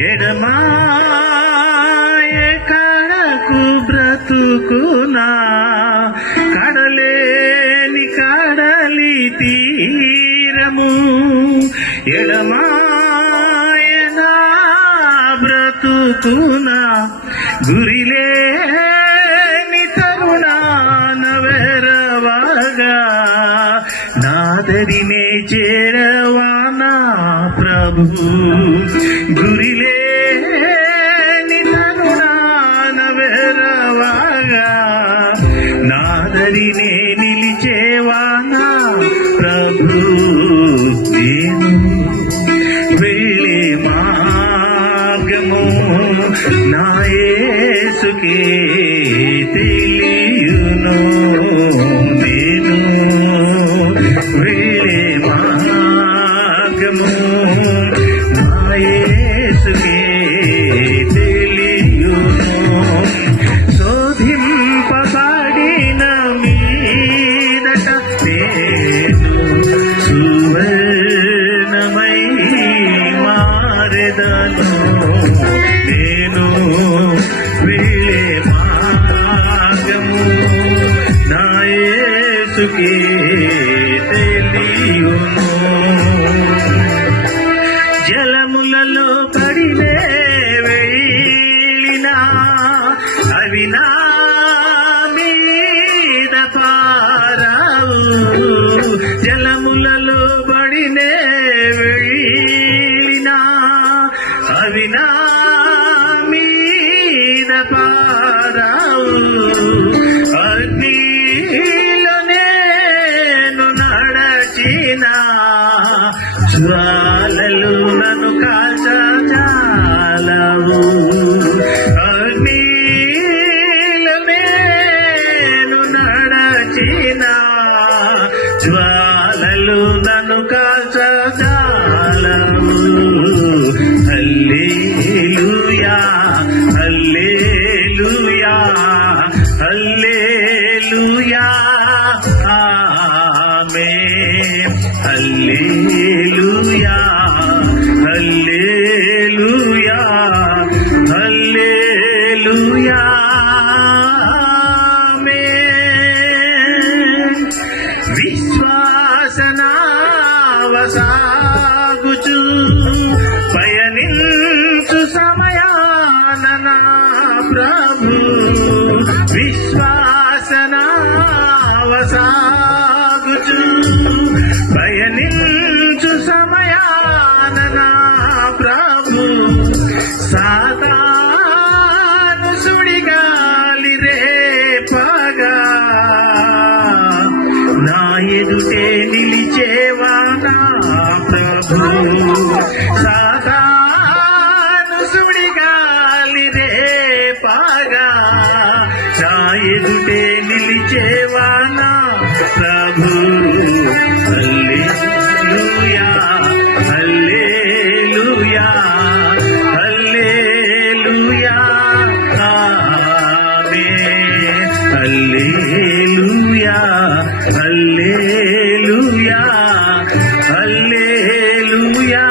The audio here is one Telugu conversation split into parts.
ఎడమాయ కడకు బ్రతుకునా? కడలేని కడలి తీరము. ఎడమాయనా బ్రతుకునా? గురిలేని తరుణాన వెరవగా. నాదరినే చేర ప్రభు గురిలేని తరుణాన వెరవగా నాదరినే నిలిచేవానా ప్రభు నేను. వెళ్ళే మార్గము నాయసుకే మారెదను నేను వెళ్ళే మార్గము. నా అవి మీద పారావు. అగ్నిలో నేను నడచినా జ్వాలలు నన్ను కాచాలవు అగ్నిలో నేను నడచిన జ్వాలలు నన్ను కాచాలవు హల్లేలుయా ఆమేన్. హల్లేలుయా హల్లేలుయా హల్లేలుయా ఆమేన్. విశ్వాసనావసాగుచు పయనించు సమయాన ప్రభు. విశ్వాసనావసాగుచు. పయనించు సమయాన ప్రభు. సాతాను సుడిగాలి రేపగా నా ఎదుటే నిలిచేవానా ప్రభు. నిలిచేవా నా ప్రభు హల్లెలూయా హల్లెలూయా హల్లెలూయా ఆమేన్. హల్లెలూయా హల్లెలూయా హల్లెలూయా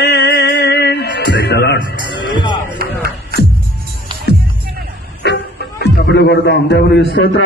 ఆమేన్. ప్రైజ్ ద లార్డ్ చప్పట్లు కొడతాం దేవునికి స్తోత్ర.